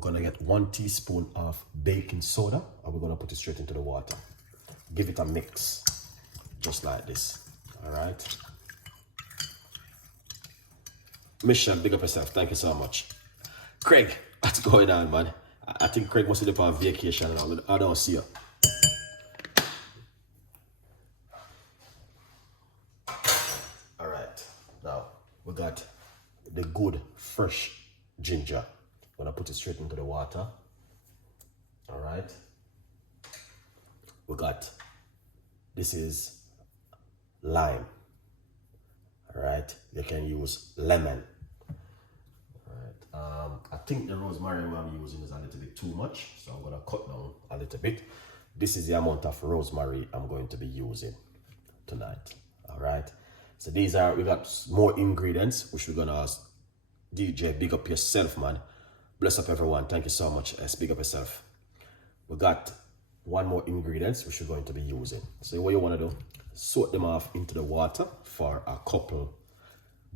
we're gonna get 1 teaspoon of baking soda and we're gonna put it straight into the water. Give it a mix, just like this, all right? Michelle, big up yourself, thank you so much. Craig, what's going on, man? I think Craig must be on vacation now. I don't see you. All right, now we got the good fresh ginger. I'm gonna put it straight into the water. All right. We got, this is lime. All right, you can use lemon. I think the rosemary I'm using is a little bit too much, so I'm gonna cut down a little bit. This is the amount of rosemary I'm going to be using tonight. All right, so these are, we got more ingredients which we're gonna ask. DJ, big up yourself, man. Bless up everyone, thank you so much. Big up yourself. We got one more ingredients which we're going to be using. So what you want to do, soak them off into the water for a couple.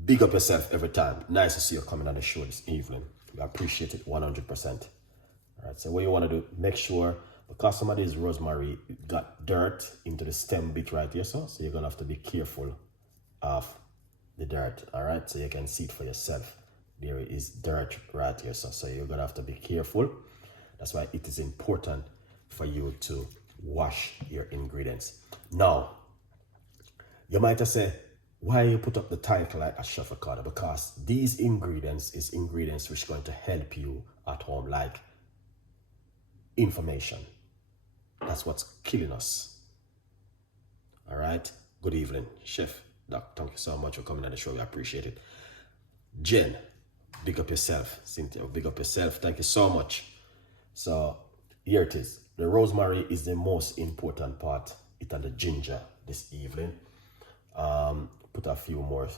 Big up yourself every time. Nice to see you coming on the show this evening. We appreciate it 100%. All right, so what you want to do, make sure, because some of these rosemary got dirt into the stem bit right here, so you're gonna have to be careful of the dirt. All right, so you can see it for yourself. There is dirt right here, so you're gonna have to be careful. That's why it is important for you to wash your ingredients. Now, you might have said, why you put up the title like a Chef Ricardo? Because these ingredients is ingredients which are going to help you at home, like information. That's what's killing us. All right. Good evening, Chef Doc. Thank you so much for coming on the show. We appreciate it. Jen, big up yourself. Cynthia, big up yourself. Thank you so much. So here it is. The rosemary is the most important part. It and the ginger this evening. Put a few more.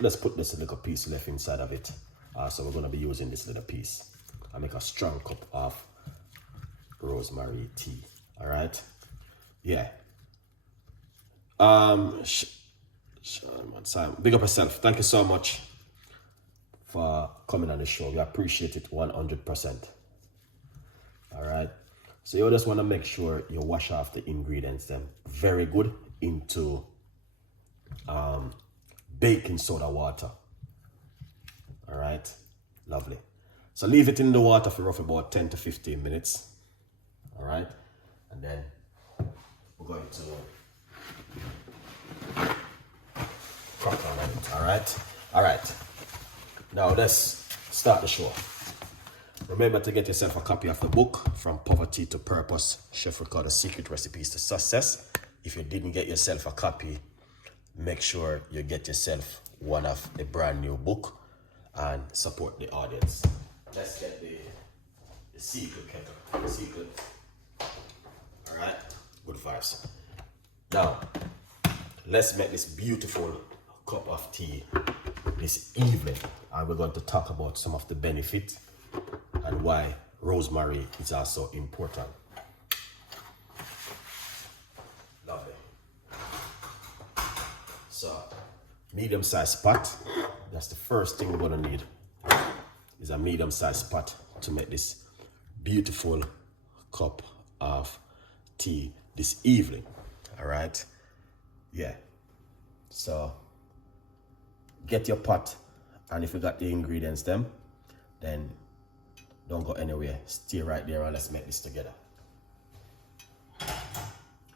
Let's put this little piece left inside of it. So we're going to be using this little piece. I make a strong cup of rosemary tea. All right. Yeah. Simon, big up yourself. Thank you so much for coming on the show. We appreciate it 100%. All right. So you just want to make sure you wash off the ingredients then very good into baking soda water. All right, lovely. So leave it in the water for roughly about 10 to 15 minutes. All right, and then we're going to crack on it. All right. Now let's start the show. Remember to get yourself a copy of the book, From Poverty to Purpose, Chef Ricardo's Secret Recipes to Success. If you didn't get yourself a copy, make sure you get yourself one of the brand new book and support the audience. Let's get the secret kettle. The secret. All right, good vibes. Now, let's make this beautiful cup of tea this evening. And we're going to talk about some of the benefits and why rosemary is also important. Lovely. So, medium-sized pot. That's the first thing we're gonna need. Is a medium-sized pot to make this beautiful cup of tea this evening. All right. Yeah. So, get your pot, and if you got the ingredients, then don't go anywhere. Stay right there and let's make this together.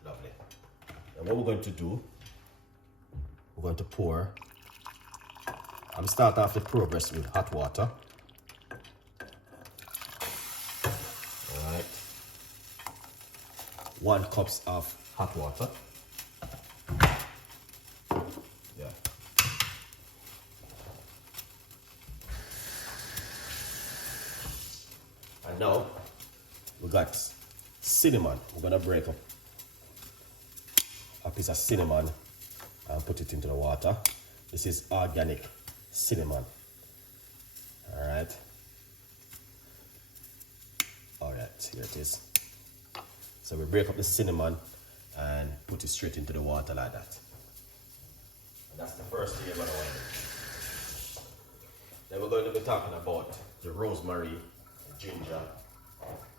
Lovely. And what we're going to do, we're going to pour. I'm start off the progress with hot water. All right. 1 cup of hot water. Yeah. And now we got cinnamon. We're gonna break up a piece of cinnamon and put it into the water. This is organic cinnamon. All right. Here it is. So we break up the cinnamon and put it straight into the water like that. And that's the first thing you're gonna want to do. Then we're going to be talking about the rosemary ginger,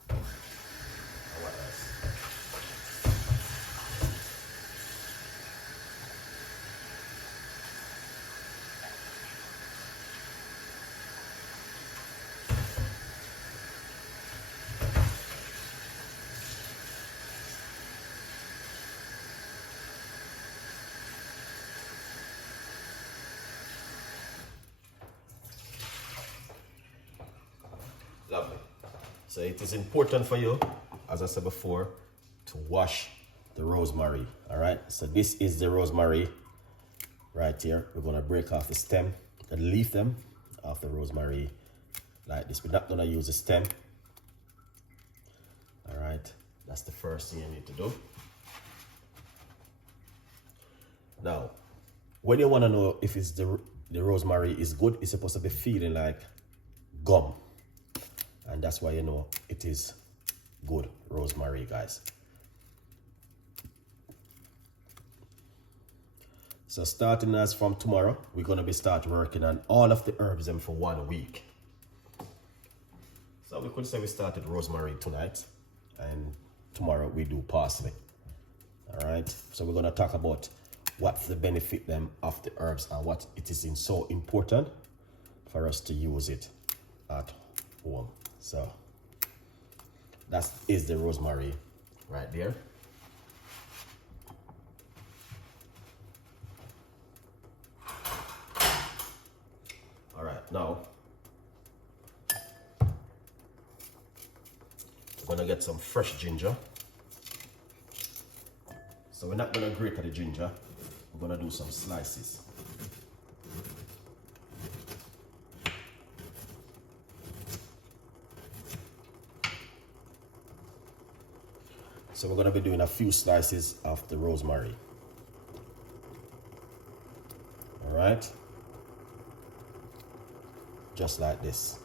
and what else? Lovely. So it is important for you, as I said before, to wash the rosemary. All right. So this is the rosemary right here. We're gonna break off the stem and leaf them off the rosemary like this. We're not gonna use the stem. All right. That's the first thing you need to do. Now, when you want to know if it's the rosemary is good, it's supposed to be feeling like gum. And that's why you know it is good rosemary, guys. So starting as from tomorrow, we're going to be start working on all of the herbs and for 1 week. So we could say we started rosemary tonight and tomorrow we do parsley. All right. So we're going to talk about what's the benefit them of the herbs and what it is so important for us to use it at home. So that is the rosemary right there. All right, now we're gonna get some fresh ginger. So we're not gonna grate the ginger, we're gonna do some slices. So we're going to be doing a few slices of the rosemary. All right. Just like this.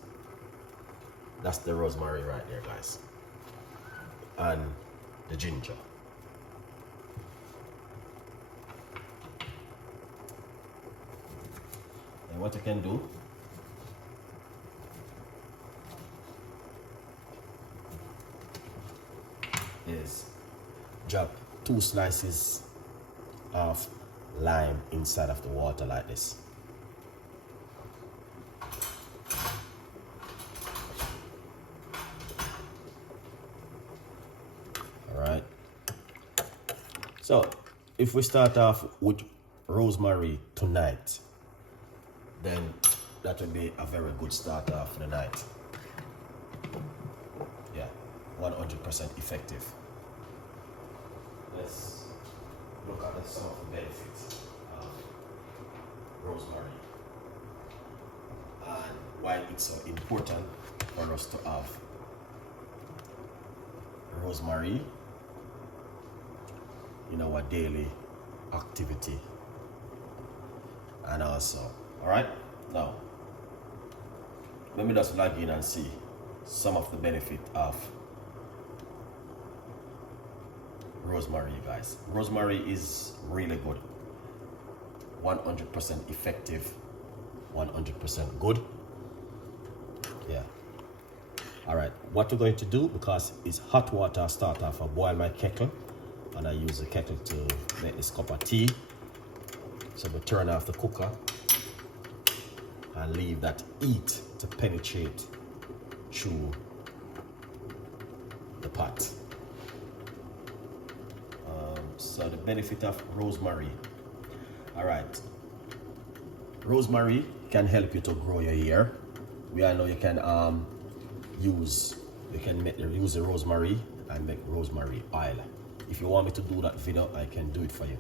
That's the rosemary right there, guys. And the ginger. And what you can do is drop 2 slices of lime inside of the water like this. All right. So if we start off with rosemary tonight, then that will be a very good start off for the night. Yeah, 100% effective. Let's look at some of the benefits of rosemary and why it's so important for us to have rosemary in our daily activity. And also, all right, now let me just log in and see some of the benefit of rosemary, guys. Rosemary is really good, 100% effective, 100% good. Yeah. All right, what we're going to do, because it's hot water, I start off, I boil my kettle and I use the kettle to make this cup of tea. So we turn off the cooker and leave that heat to penetrate through the pot. So the benefit of rosemary. All right, rosemary can help you to grow your hair. We all know you can use the rosemary and make rosemary oil. If you want me to do that video, I can do it for you.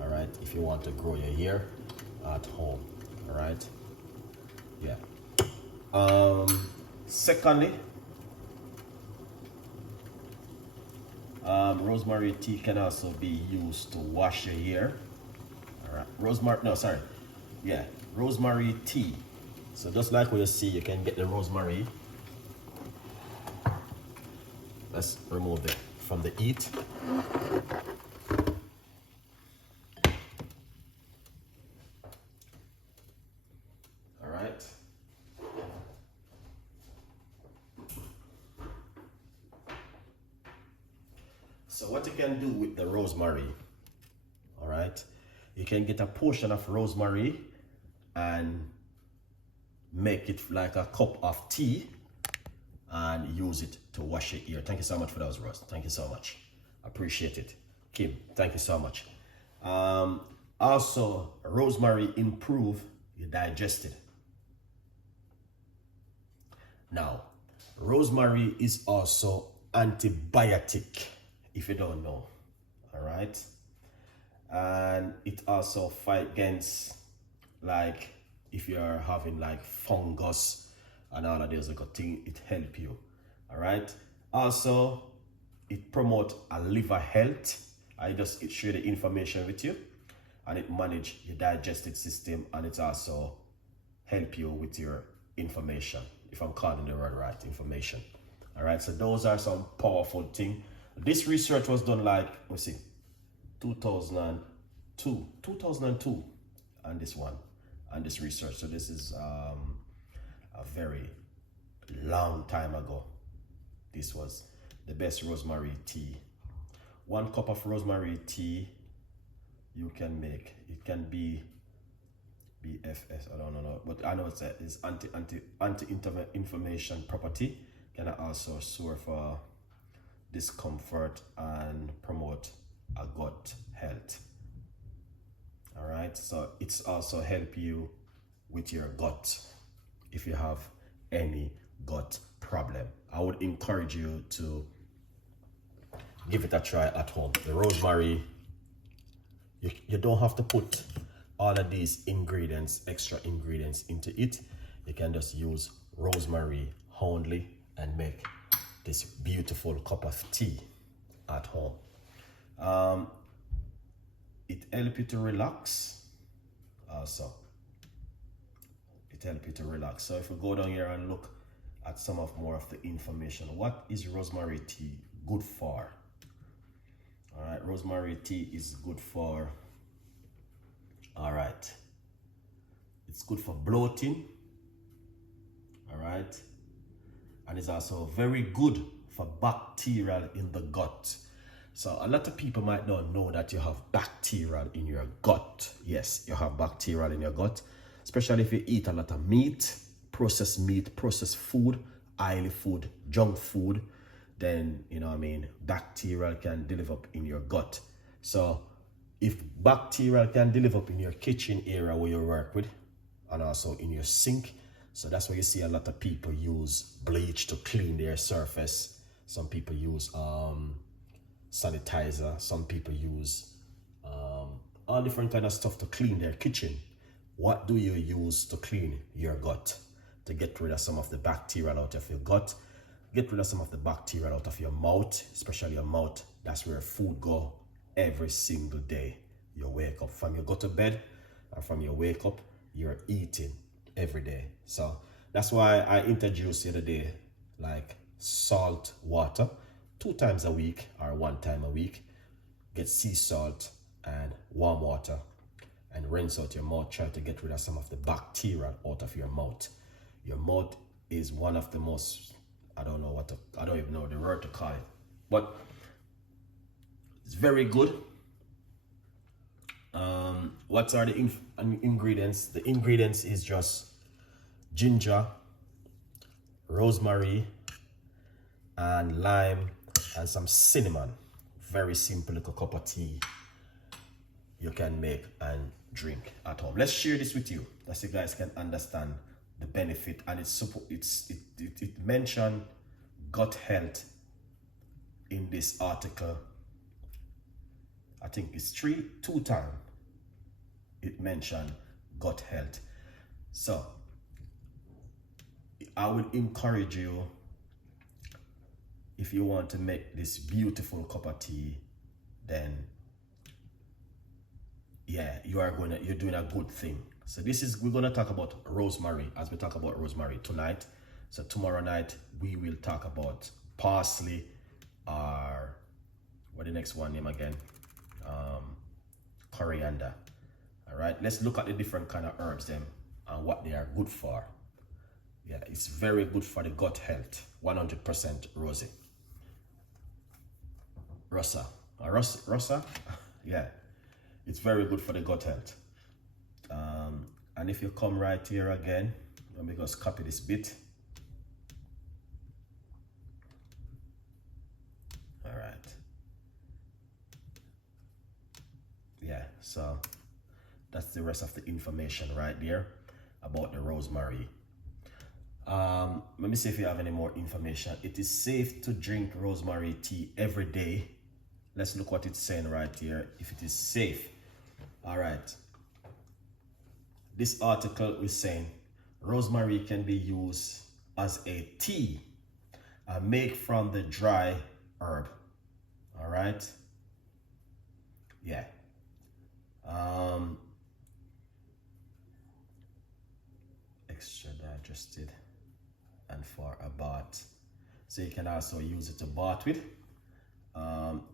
All right, if you want to grow your hair at home. All right, yeah. Secondly, rosemary tea can also be used to wash your hair. All right, rosemary tea. So just like what you see, you can get the rosemary. Let's remove it from the heat. All right. So what you can do with the rosemary, all right, you can get a portion of rosemary and make it like a cup of tea and use it to wash your ear. Thank you so much for those, Rose. Thank you so much. Appreciate it. Kim, thank you so much. Also, rosemary improve your digestion. Now, rosemary is also antibiotic, if you don't know, all right? And it also fight against, like, if you're having like fungus and all of those like thing, it help you, all right? Also, it promote a liver health. It share the information with you, and it manage your digestive system, and it also help you with your information, if I'm calling the word right, information. All right, so those are some powerful things. This research was done like, let's see, 2002 on this one, on this research. So this is a very long time ago. This was the best rosemary tea. 1 cup of rosemary tea you can make. It can be BFS, I don't know, but I know it's anti-inflammation property. Can also serve for discomfort and promote a gut health. All right, so it's also help you with your gut if you have any gut problem. I would encourage you to give it a try at home. The rosemary, you don't have to put all of these ingredients, extra ingredients into it. You can just use rosemary only and make this beautiful cup of tea at home. It helps you to relax also. It helps you to relax. So if we go down here and look at some of more of the information, what is rosemary tea good for? All right, rosemary tea is good for, all right, it's good for bloating, all right, and it's also very good for bacterial in the gut. So a lot of people might not know that you have bacterial in your gut. Yes, you have bacterial in your gut, especially if you eat a lot of meat, processed food, oily food, junk food. Then, you know what I mean, bacterial can develop in your gut. So if bacterial can develop in your kitchen area where you work with, and also in your sink, so that's why you see a lot of people use bleach to clean their surface. Some people use sanitizer. Some people use all different kind of stuff to clean their kitchen. What do you use to clean your gut? To get rid of some of the bacterial out of your gut, get rid of some of the bacteria out of your mouth, especially your mouth. That's where food go every single day. You wake up, from you go to bed, and from you wake up, you're eating every day. So that's why I introduced the other day, like salt water, 2 times a week or 1 time a week. Get sea salt and warm water and rinse out your mouth. Try to get rid of some of the bacteria out of your mouth. Your mouth is one of the most, I don't even know the word to call it, but it's very good. What are the ingredients? The ingredients is just ginger, rosemary, and lime, and some cinnamon. Very simple little cup of tea you can make and drink at home. Let's share this with you, so you guys can understand the benefit. And it mentioned gut health in this article. I think it's 2 times it mentioned gut health. So I would encourage you, if you want to make this beautiful cup of tea, then yeah, you're doing a good thing. So we're gonna talk about rosemary as we talk about rosemary tonight. So tomorrow night we will talk about parsley, or what the next one name again? Coriander. All right, let's look at the different kind of herbs them and what they are good for. Yeah, it's very good for the gut health. 100% Rosie. Russa, yeah, it's very good for the gut health. And if you come right here again, let me just copy this bit. All right. Yeah, so that's the rest of the information right there about the rosemary. Let me see if you have any more information. It is safe to drink rosemary tea every day. Let's look what it's saying right here, if it is safe. All right. This article is saying rosemary can be used as a tea made from the dry herb. All right. Yeah. Extra digested and for a bath. So you can also use it to bath with.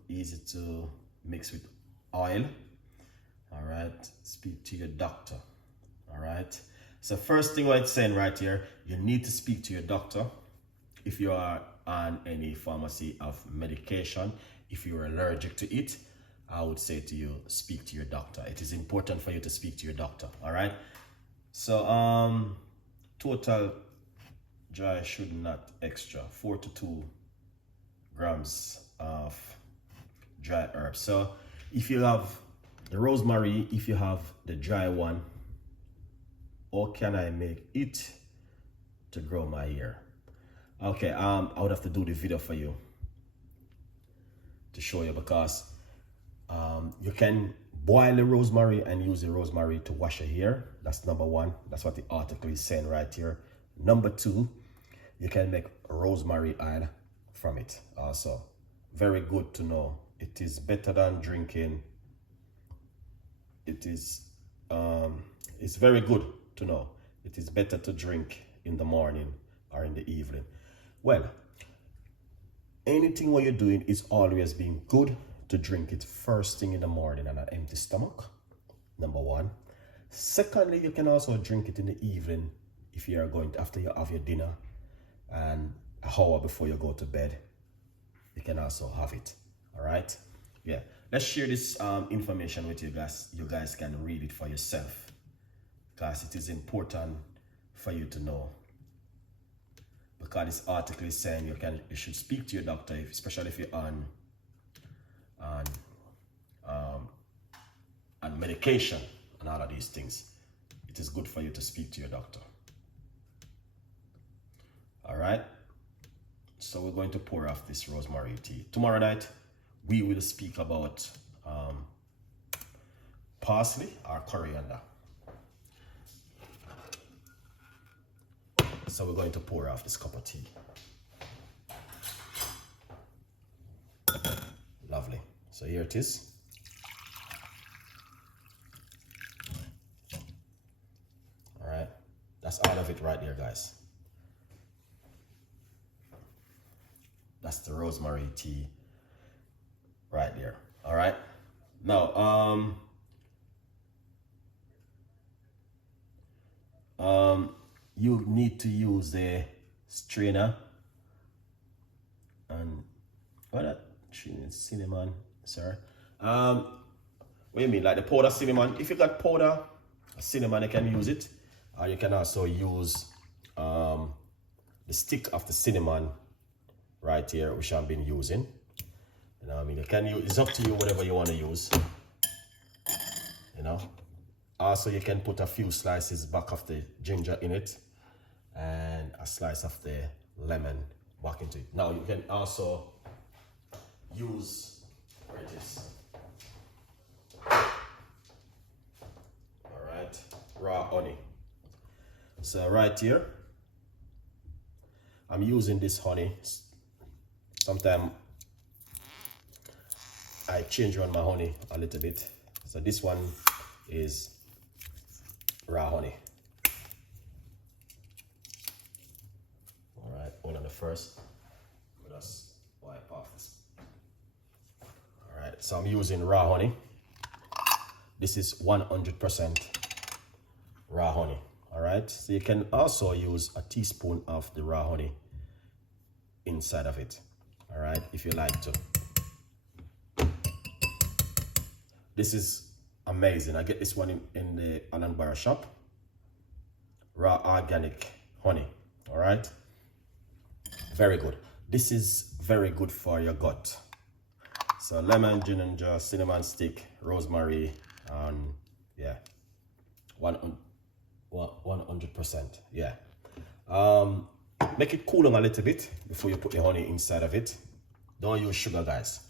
Easy to mix with oil. All right. Speak to your doctor. All right. So first thing what it's saying right here, you need to speak to your doctor if you are on any pharmacy of medication. If you're allergic to it, I would say to you, speak to your doctor. It is important for you to speak to your doctor. All right. So total dry should not extra 4 to 2 grams of dry herbs. So if you have the rosemary, if you have the dry one, how can I make it to grow my hair? Okay, I would have to do the video for you to show you, because you can boil the rosemary and use the rosemary to wash your hair. That's number one. That's what the article is saying right here. Number two, you can make rosemary oil from it also. Very good to know. It is better than drinking. It is it's very good to know. It is better to drink in the morning or in the evening. Well, anything what you're doing is always being good to drink it first thing in the morning on an empty stomach. Number one. Secondly, you can also drink it in the evening if you are going to, after you have your dinner and an hour before you go to bed. You can also have it. All right. Yeah. Let's share this information with you guys. You guys can read it for yourself, because it is important for you to know. Because this article is saying you should speak to your doctor, especially if you're on medication and all of these things. It is good for you to speak to your doctor. All right. So we're going to pour off this rosemary tea. Tomorrow night, we will speak about parsley or coriander. So we're going to pour off this cup of tea. Lovely. So here it is. All right. That's all of it right there, guys. That's the rosemary tea right there. All right. Now, you need to use the strainer and what that cinnamon, sir. What do you mean, like the powder cinnamon? If you got powder cinnamon, you can use it, or you can also use the stick of the cinnamon right here, which I've been using. You know, I mean, you can use, it's up to you, whatever you want to use. You know, also you can put a few slices back of the ginger in it, and a slice of the lemon back into it. Now you can also use, where it is, all right, raw honey. So right here, I'm using this honey. Sometimes I change around my honey a little bit. So this one is raw honey. All right, hold on the first. Let us wipe off this. All right, so I'm using raw honey. This is 100% raw honey. All right, so you can also use a teaspoon of the raw honey inside of it. All right, if you like to. This is amazing. I get this one in the Anand Bar shop. Raw organic honey. All right. Very good. This is very good for your gut. So lemon, ginger, cinnamon stick, rosemary, and yeah, 100%. Yeah. Make it cool down a little bit before you put the honey inside of it. Don't use sugar, guys.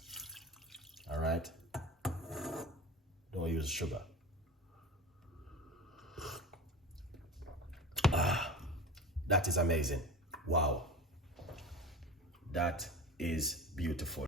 All right. Don't use sugar. That is amazing. Wow. That is beautiful.